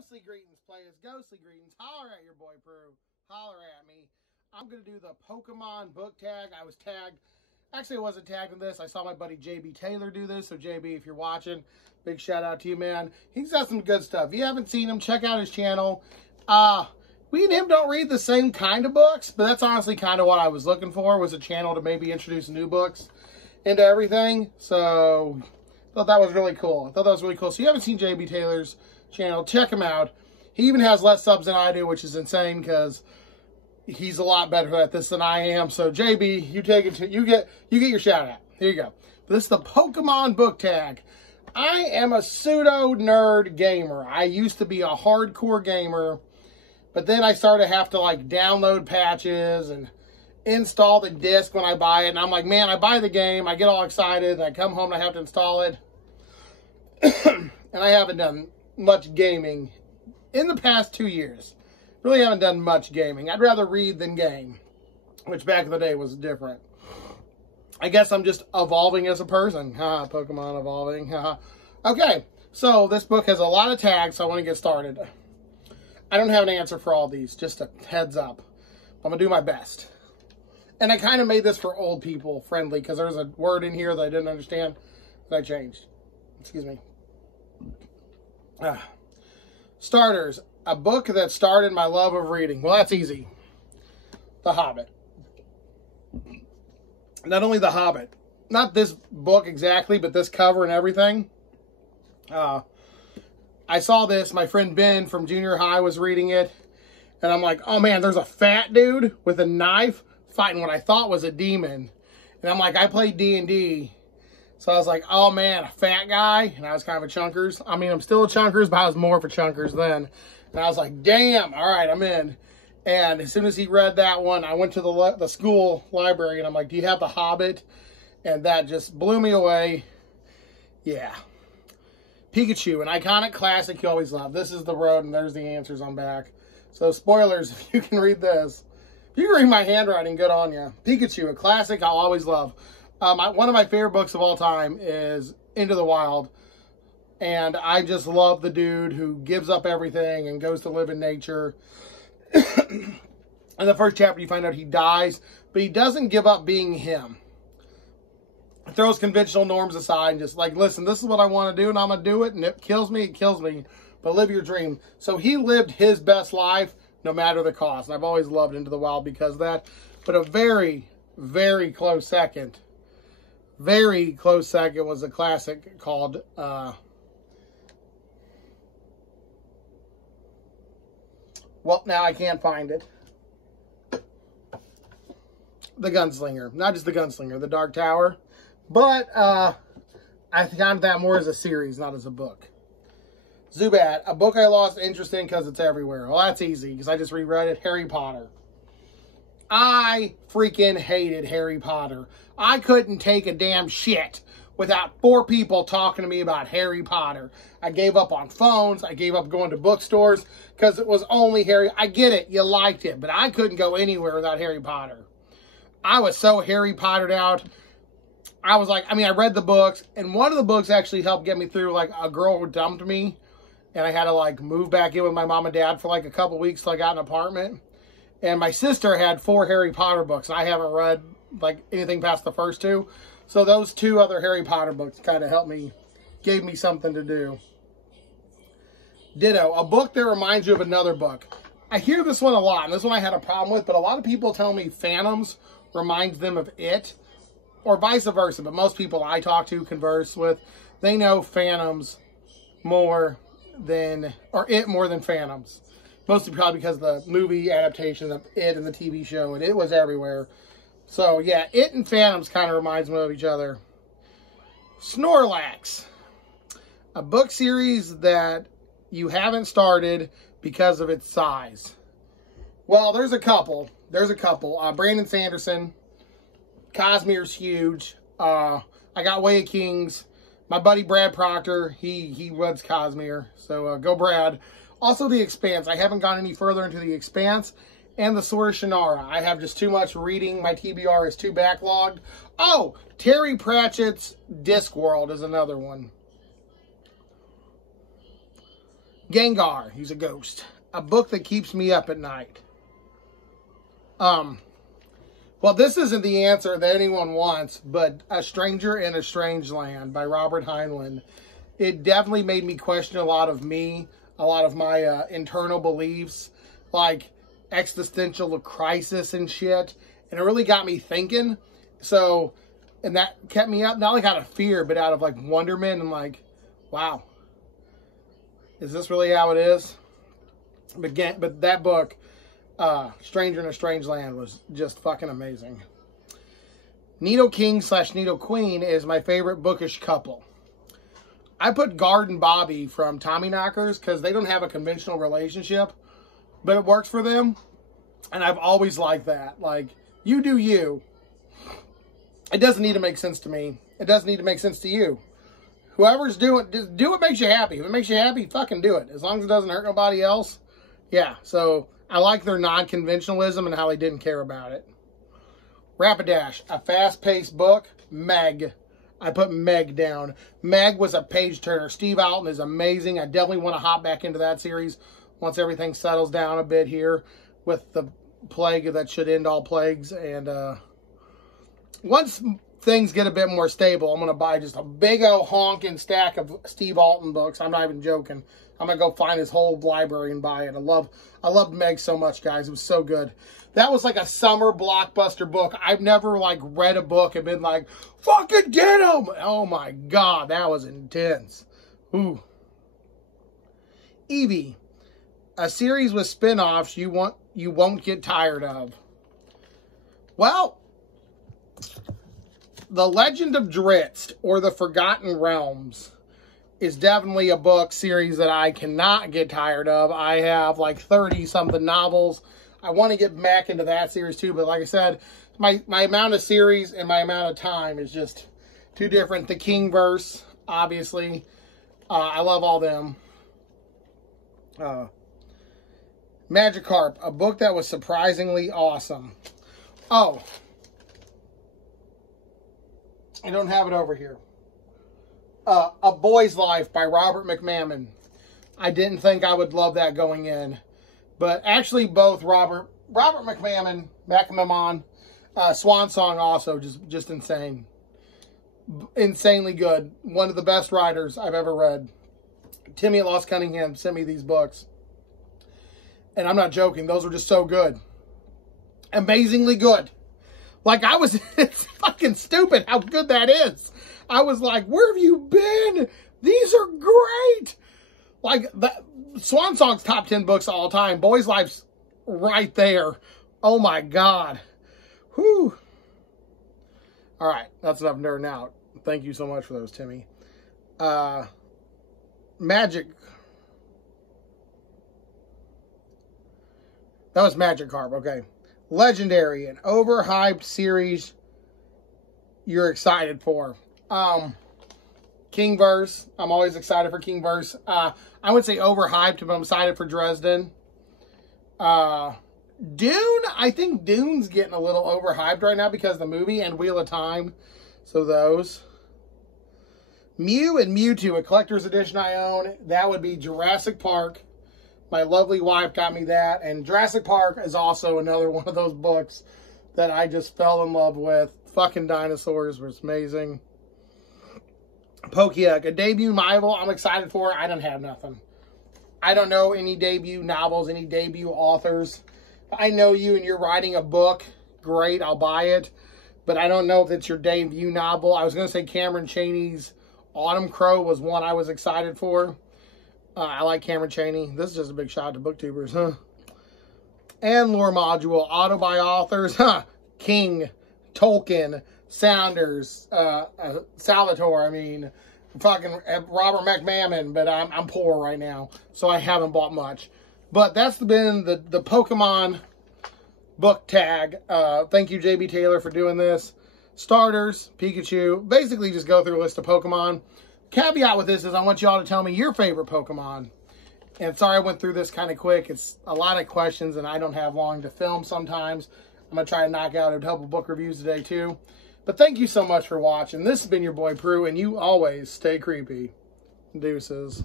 Ghostly greetings, players. Ghostly greetings. Holler at your boy, Prue. Holler at me. I'm going to do the Pokemon book tag. I was tagged. Actually, I wasn't tagged in this. I saw my buddy JB Taylor do this. So, JB, if you're watching, big shout out to you, man. He's got some good stuff. If you haven't seen him, check out his channel. We and him don't read the same kind of books, but that's honestly kind of what I was looking for, was a channel to maybe introduce new books into everything. So, I thought that was really cool. So, if you haven't seen JB Taylor's channel, check him out. He even has less subs than I do, which is insane because he's a lot better at this than I am. So JB, you take it, you get your shout out. Here you go. This is the Pokemon book tag. I am a pseudo nerd gamer. I used to be a hardcore gamer, but then I started to have to like download patches and install the disc when I buy it. And I'm like, man, I buy the game, I get all excited, and I come home and I have to install it. And I haven't done much gaming in the past 2 years. Really haven't done much gaming. I'd rather read than game, which back in the day was different. I guess I'm just evolving as a person. Ha, Pokemon evolving. Ha. Okay, so this book has a lot of tags, so I want to get started. I don't have an answer for all these, just a heads up. I'm going to do my best. And I kind of made this for old people friendly, because there's a word in here that I didn't understand that I changed. Excuse me. Starters. A book that started my love of reading. Well, that's easy. The Hobbit. Not only The Hobbit. Not this book exactly, but this cover and everything. I saw this. My friend Ben from junior high was reading it. And I'm like, oh man, there's a fat dude with a knife fighting what I thought was a demon. And I'm like, I played D&D. So I was like, oh man, a fat guy. And I was kind of a chunkers. I mean, I'm still a chunkers, but I was more of a chunkers then. And I was like, damn, all right, I'm in. And as soon as he read that one, I went to the school library, and I'm like, do you have The Hobbit? And that just blew me away. Yeah. Pikachu, an iconic classic you always love. This is the road, and there's the answers on back. So spoilers, if you can read this. If you can read my handwriting, good on you. Pikachu, a classic I'll always love. One of my favorite books of all time is Into the Wild. And I just love the dude who gives up everything and goes to live in nature. In the first chapter, you find out he dies, but he doesn't give up being him. He throws conventional norms aside and just like, listen, this is what I want to do, and I'm going to do it, and it kills me, but live your dream. So he lived his best life, no matter the cost. And I've always loved Into the Wild because of that. But a very, very close second was a classic called... well, now I can't find it. The Gunslinger. Not just The Gunslinger, The Dark Tower. But I found that more as a series, not as a book. Zubat. A book I lost interest in because it's everywhere. Well, that's easy because I just reread it. Harry Potter. I freaking hated Harry Potter. I couldn't take a damn shit without 4 people talking to me about Harry Potter. I gave up on phones. I gave up going to bookstores because it was only Harry. I get it. You liked it, but I couldn't go anywhere without Harry Potter. I was so Harry Pottered out. I was like, I mean, I read the books, and one of the books actually helped get me through, like, a girl who dumped me, and I had to, like, move back in with my mom and dad for, like, a couple weeks till I got an apartment. And my sister had 4 Harry Potter books, and I haven't read, like, anything past the first 2. So those 2 other Harry Potter books kind of helped me, gave me something to do. Ditto, a book that reminds you of another book. I hear this one a lot, and this one I had a problem with, but a lot of people tell me Phantoms reminds them of It, or vice versa. But most people I talk to, converse with, they know Phantoms more than, or It more than Phantoms. Mostly probably because of the movie adaptation of It and the TV show, and it was everywhere. So, yeah, It and Phantoms kind of reminds me of each other. Snorlax. A book series that you haven't started because of its size. Well, there's a couple. Brandon Sanderson. Cosmere's huge. I got Way of Kings. My buddy Brad Proctor, he runs Cosmere. So, go Brad. Also, The Expanse. I haven't gone any further into The Expanse. And The Sword of Shannara. I have just too much reading. My TBR is too backlogged. Oh, Terry Pratchett's Discworld is another one. Gengar, he's a ghost. A book that keeps me up at night. Well, this isn't the answer that anyone wants, but A Stranger in a Strange Land by Robert Heinlein. It definitely made me question a lot of me, a lot of my internal beliefs, like existential crisis and shit. And it really got me thinking. So, and that kept me up, not like out of fear, but out of like wonderment and like, wow, is this really how it is? But that book, Stranger in a Strange Land, was just fucking amazing. Nido-King / Nido-Queen is my favorite bookish couple. I put Gard and Bobby from Tommyknockers because they don't have a conventional relationship, but it works for them. And I've always liked that. Like, you do you. It doesn't need to make sense to me. It doesn't need to make sense to you. Whoever's doing, just do what makes you happy. If it makes you happy, fucking do it. As long as it doesn't hurt nobody else. Yeah, so I like their non-conventionalism and how they didn't care about it. Rapidash, a fast-paced book. Meg. I put Meg down. Meg was a page-turner. Steve Alton is amazing. I definitely want to hop back into that series once everything settles down a bit here with the plague that should end all plagues. And once things get a bit more stable, I'm going to buy just a big old honking stack of Steve Alton books. I'm not even joking. I'm going to go find his whole library and buy it. I loved Meg so much, guys. It was so good. That was like a summer blockbuster book. I've never like read a book and been like, fucking get him! Oh my God, that was intense. Ooh. Eevee, a series with spin-offs you won't get tired of. Well, The Legend of Drizzt, or The Forgotten Realms, is definitely a book series that I cannot get tired of. I have like 30-something novels. I want to get back into that series too, but like I said, my amount of series and my amount of time is just too different. The Kingverse, obviously. I love all them. Magikarp, a book that was surprisingly awesome. Oh. I don't have it over here. A Boy's Life by Robert McMahon. I didn't think I would love that going in. But actually both Robert McMahon, Swan Song also just insane. Insanely good. One of the best writers I've ever read. Timmy at Lost Cunningham sent me these books. And I'm not joking. Those were just so good. Amazingly good. Like it's fucking stupid how good that is. I was like, where have you been? These are great. Like, Swan Song's top 10 books of all time. Boy's Life's right there. Oh my God. Whew. All right, that's enough nerding out. Thank you so much for those, Timmy. Magic. That was Magikarp, okay. Legendary, an overhyped series you're excited for. Kingverse. I'm always excited for Kingverse. I would say overhyped, but I'm excited for Dresden. Dune. I think Dune's getting a little overhyped right now because of the movie and Wheel of Time. So those. Mew and Mewtwo, a collector's edition I own. That would be Jurassic Park. My lovely wife got me that. And Jurassic Park is also another one of those books that I just fell in love with. Fucking dinosaurs was amazing. Pokédex, a debut novel I'm excited for. I don't have nothing. I don't know any debut novels, any debut authors. If I know you and you're writing a book, great, I'll buy it. But I don't know if it's your debut novel. I was going to say Cameron Chaney's Autumn Crow was one I was excited for. I like Cameron Chaney. This is just a big shout out to booktubers, huh? And lore module, auto by authors, huh? King, Tolkien, Saunders, Salvatore, I mean, fucking Robert McMahon, but I'm poor right now, so I haven't bought much. But that's been the Pokemon book tag. Thank you, JB Taylor, for doing this. Starters, Pikachu, basically just go through a list of Pokemon. Caveat with this is I want you all to tell me your favorite Pokemon. And sorry I went through this kind of quick. It's a lot of questions and I don't have long to film sometimes. I'm going to try to knock out a couple book reviews today too. But thank you so much for watching. This has been your boy Prue, and you always stay creepy. Deuces.